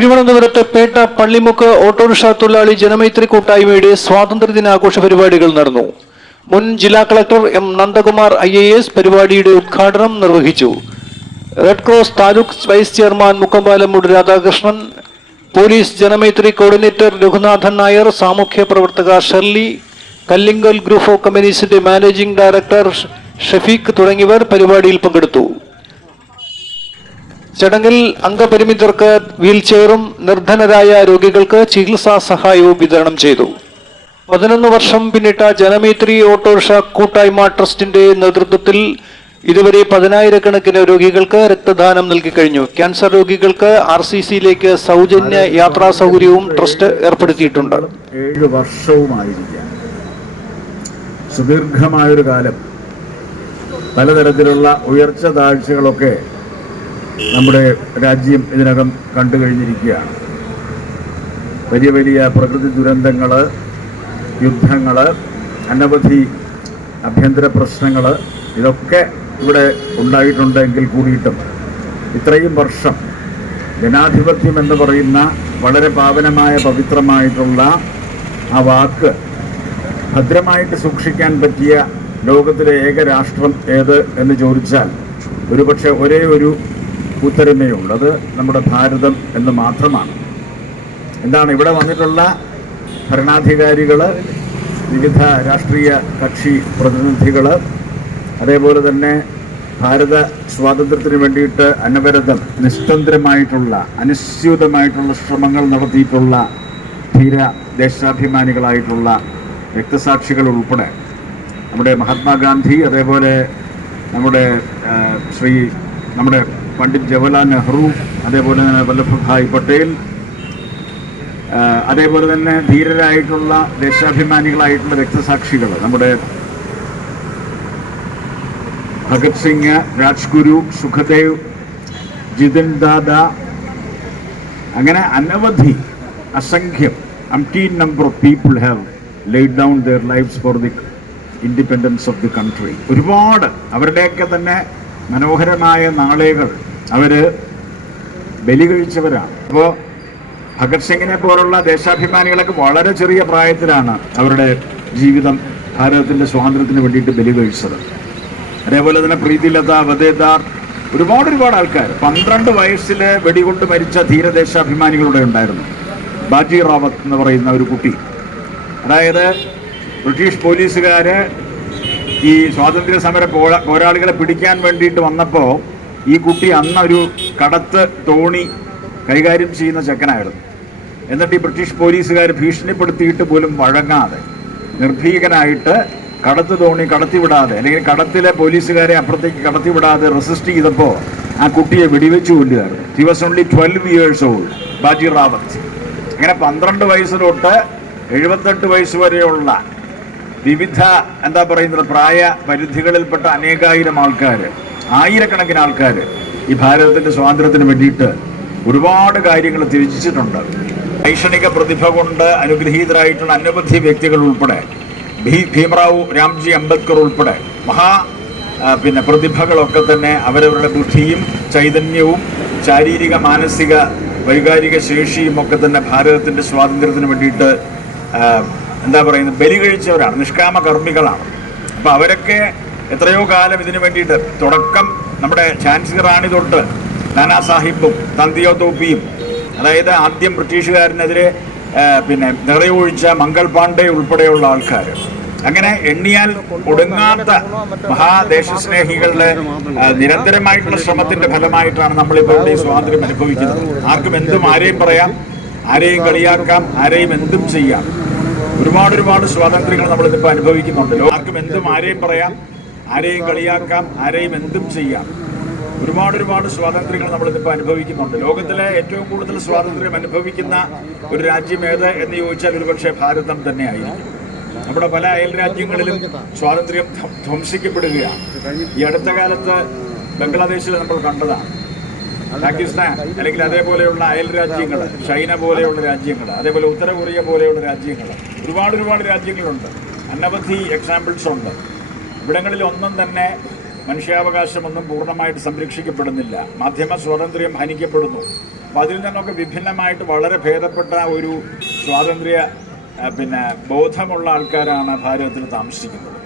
തിരുവനന്തപുരത്ത് പേട്ട പള്ളിമുക്ക് ഓട്ടോറിക്ഷ തൊഴിലാളി ജനമൈത്രി കൂട്ടായ്മയുടെ സ്വാതന്ത്ര്യദിനാഘോഷ പരിപാടികൾ നടന്നു. മുൻ ജില്ലാ collector M Nandakumar I A S പരിപാടിയുടെ ഉദ്ഘാടനം നിർവഹിച്ചു. Red cross taluk vice chairman Mukkampalamoodu Radhakrishnan police Janamaithri coordinator Raghunathan Nair സാമൂഹ്യ പ്രവർത്തക ഷെർലി കല്ലിങ്കൽ ഗ്രൂപ്പ് ഓഫ് കമ്പനീസിന്റെ മാനേജിംഗ് ഡയറക്ടർ ഷഫീഖ് തുടങ്ങിയവർ പരിപാടിയിൽ പങ്കെടുത്തു. ചടങ്ങിൽ അംഗപരിമിതർക്ക് വീൽചെയറും നിർധനരായ രോഗികൾക്ക് ചികിത്സാ സഹായവും വിതരണം ചെയ്തു. പതിനൊന്ന് വർഷം പിന്നിട്ട ജനമേത്രി ഓട്ടോറിക്ഷ കൂട്ടായ്മ ട്രസ്റ്റിന്റെ നേതൃത്വത്തിൽ ഇതുവരെ പതിനായിരക്കണക്കിന് രോഗികൾക്ക് രക്തദാനം നൽകി കഴിഞ്ഞു. ക്യാൻസർ രോഗികൾക്ക് ആർ സി സിയിലേക്ക് സൗജന്യ യാത്രാ സൗകര്യവും ട്രസ്റ്റ് ഏർപ്പെടുത്തിയിട്ടുണ്ട്. ഏഴ് വർഷവുമായിരിക്കാം സുദീർഘമായൊരു കാലം. പലതരത്തിലുള്ള ഉയർച്ച താഴ്ചകളൊക്കെ നമ്മുടെ രാജ്യം ഇതിനകം കണ്ടു കഴിഞ്ഞിരിക്കുകയാണ്. വലിയ വലിയ പ്രകൃതി ദുരന്തങ്ങൾ യുദ്ധങ്ങൾ അനവധി ആഭ്യന്തര പ്രശ്നങ്ങൾ ഇതൊക്കെ ഇവിടെ ഉണ്ടായിട്ടുണ്ടെങ്കിൽ കൂടിയിട്ടും ഇത്രയും വർഷം ജനാധിപത്യം എന്ന് പറയുന്ന വളരെ പാവനമായ പവിത്രമായിട്ടുള്ള ആ വാക്ക് ഭദ്രമായിട്ട് സൂക്ഷിക്കാൻ പറ്റിയ ലോകത്തിലെ ഏക രാഷ്ട്രം ഏത് എന്ന് ചോദിച്ചാൽ ഒരുപക്ഷെ ഒരേ ഒരു ഉത്തരമേ ഉള്ളത് നമ്മുടെ ഭാരതം എന്ന് മാത്രമാണ്. എന്താണ് ഇവിടെ വന്നിട്ടുള്ള ഭരണാധികാരികൾ വിവിധ രാഷ്ട്രീയ കക്ഷി പ്രതിനിധികൾ അതേപോലെ തന്നെ ഭാരത സ്വാതന്ത്ര്യത്തിന് വേണ്ടിയിട്ട് അനവരതം നിസ്തന്ത്രമായിട്ടുള്ള അനുസ്യൂതമായിട്ടുള്ള ശ്രമങ്ങൾ നടത്തിയിട്ടുള്ള ധീര ദേശാഭിമാനികളായിട്ടുള്ള രക്തസാക്ഷികൾ ഉൾപ്പെടെ നമ്മുടെ മഹാത്മാഗാന്ധി അതേപോലെ നമ്മുടെ ശ്രീ നമ്മുടെ പണ്ഡിറ്റ് ജവഹർലാൽ നെഹ്റു അതേപോലെ തന്നെ വല്ലഭഭായ് പട്ടേൽ അതേപോലെ തന്നെ ധീരരായിട്ടുള്ള ദേശാഭിമാനികളായിട്ടുള്ള രക്തസാക്ഷികൾ നമ്മുടെ ഭഗത് സിംഗ് രാജ്ഗുരു സുഖദേവ് ജിതിൻ ദാദ അങ്ങനെ അനവധി അസംഖ്യം umpteen number of people have laid down their lives for the independence of the country ഒരുപാട് അവരുടെയൊക്കെ തന്നെ മനോഹരമായ നാളേകൾ അവർ ബലി കഴിച്ചവരാണ് അപ്പോൾ ഭഗത് സിംഗിനെ പോലുള്ള ദേശാഭിമാനികളൊക്കെ വളരെ ചെറിയ പ്രായത്തിലാണ് അവരുടെ ജീവിതം ഭാരതത്തിന്റെ സ്വാതന്ത്ര്യത്തിന് വേണ്ടിയിട്ട് ബലി കഴിച്ചത് അതേപോലെ തന്നെ പ്രീതിലത വദേദാർ ഒരുപാട് ഒരുപാട് ആൾക്കാർ പന്ത്രണ്ട് വയസ്സിൽ വെടികൊണ്ട് മരിച്ച ധീരദേശാഭിമാനികളുടെ ഉണ്ടായിരുന്നു. ബാജി റാവത്ത് എന്ന് പറയുന്ന ഒരു കുട്ടി. അതായത് ബ്രിട്ടീഷ് പോലീസുകാർ ഈ സ്വാതന്ത്ര്യ സമര പോരാളികളെ പിടിക്കാൻ വേണ്ടിയിട്ട് വന്നപ്പോൾ ഈ കുട്ടി അന്നൊരു കടത്ത് തോണി കൈകാര്യം ചെയ്യുന്ന ചെക്കനായിരുന്നു. എന്നിട്ട് ഈ ബ്രിട്ടീഷ് പോലീസുകാർ ഭീഷണിപ്പെടുത്തിയിട്ട് പോലും വഴങ്ങാതെ നിർഭീകനായിട്ട് കടത്ത് തോണി കടത്തിവിടാതെ അല്ലെങ്കിൽ കടത്തിലെ പോലീസുകാരെ അപ്പുറത്തേക്ക് കടത്തിവിടാതെ റെസിസ്റ്റ് ചെയ്തപ്പോൾ ആ കുട്ടിയെ വെടിവെച്ച് കൊല്ലുകയായിരുന്നു. He was only twelve years old Baji Rawat അങ്ങനെ പന്ത്രണ്ട് വയസ്സ് തൊട്ട് എഴുപത്തെട്ട് വയസ്സ് വരെയുള്ള വിവിധ എന്താ പറയുന്നത് പ്രായ പരിധികളിൽപ്പെട്ട അനേകായിരം ആൾക്കാർ ആയിരക്കണക്കിന് ആൾക്കാർ ഈ ഭാരതത്തിന്റെ സ്വാതന്ത്ര്യത്തിന് വേണ്ടിയിട്ട് ഒരുപാട് കാര്യങ്ങൾ തിരിച്ചിട്ടുണ്ട്. ഐഷണിക പ്രതിഭ കൊണ്ട് അനുഗ്രഹീതരായിട്ടുള്ള അനവധി വ്യക്തികൾ ഉൾപ്പെടെ ഭീ- ഭീമറാവു രാംജി അംബേദ്കർ ഉൾപ്പെടെ മഹാ പിന്നെ പ്രതിഭകളൊക്കെ തന്നെ അവരവരുടെ ബുദ്ധിയും ചൈതന്യവും ശാരീരിക മാനസിക വൈകാരിക ശേഷിയും ഒക്കെ തന്നെ ഭാരതത്തിന്റെ സ്വാതന്ത്ര്യത്തിന് വേണ്ടിയിട്ട് എന്താ പറയുന്നത് ബലി കഴിച്ചവരാണ് നിഷ്കാമകർമ്മികളാണ്. അപ്പോൾ അപ്പൊ അവരൊക്കെ എത്രയോ കാലം ഇതിനു വേണ്ടിയിട്ട് തുടക്കം നമ്മുടെ ഝാൻസി റാണി തൊട്ട് നാനാ സാഹിബും തന്തിയോ തോപ്പിയും അതായത് ആദ്യം ബ്രിട്ടീഷുകാരനെതിരെ പിന്നെ നിറയൊഴിച്ച മംഗൾ പാണ്ഡെ ഉൾപ്പെടെയുള്ള ആൾക്കാർ. അങ്ങനെ എണ്ണിയാൽ ഒടുങ്ങാത്ത മഹാദേശസ്നേഹികളുടെ നിരന്തരമായിട്ടുള്ള ശ്രമത്തിന്റെ ഫലമായിട്ടാണ് നമ്മളിപ്പോൾ ഈ സ്വാതന്ത്ര്യം അനുഭവിക്കുന്നത്. ആർക്കും എന്തും ആരെയും പറയാം ആരെയും കളിയാക്കാം ആരെയും എന്തും ചെയ്യാം. ഒരുപാട് ഒരുപാട് സ്വാതന്ത്ര്യങ്ങൾ നമ്മളിതിപ്പോൾ അനുഭവിക്കുന്നുണ്ട് ആർക്കും എന്തും ആരെയും പറയാം ആരെയും കളിയാക്കാം ആരെയും എന്തും ചെയ്യാം. ഒരുപാട് ഒരുപാട് സ്വാതന്ത്ര്യങ്ങൾ നമ്മളിതിപ്പോൾ അനുഭവിക്കുന്നുണ്ട്. ലോകത്തിലെ ഏറ്റവും കൂടുതൽ സ്വാതന്ത്ര്യം അനുഭവിക്കുന്ന ഒരു രാജ്യം ഏത് എന്ന് ചോദിച്ചാൽ ഒരുപക്ഷെ ഭാരതം തന്നെയായിരിക്കും. നമ്മുടെ പല അയൽ രാജ്യങ്ങളിലും സ്വാതന്ത്ര്യം ധ്വ- ധ്വംസിക്കപ്പെടുകയാണ് ഈ അടുത്ത കാലത്ത് ബംഗ്ലാദേശിൽ നമ്മൾ കണ്ടതാണ്. പാകിസ്ഥാൻ അല്ലെങ്കിൽ അതേപോലെയുള്ള അയൽ രാജ്യങ്ങൾ ചൈന പോലെയുള്ള രാജ്യങ്ങൾ അതേപോലെ ഉത്തര കൊറിയ പോലെയുള്ള രാജ്യങ്ങൾ ഒരുപാട് ഒരുപാട് രാജ്യങ്ങളുണ്ട്. അനവധി എക്സാമ്പിൾസ് ഉണ്ട്. ഇവിടങ്ങളിൽ ഒന്നും തന്നെ മനുഷ്യാവകാശമൊന്നും പൂർണമായിട്ട് സംരക്ഷിക്കപ്പെടുന്നില്ല. മാധ്യമ സ്വാതന്ത്ര്യം ഹനിക്കപ്പെടുന്നു. അപ്പോൾ അതിൽ നിന്നൊക്കെ വിഭിന്നമായിട്ട് വളരെ ഭേദപ്പെട്ട ഒരു സ്വാതന്ത്ര്യ പിന്നെ ബോധമുള്ള ആൾക്കാരാണ് ഭാരതത്തിൽ താമസിക്കുന്നത്.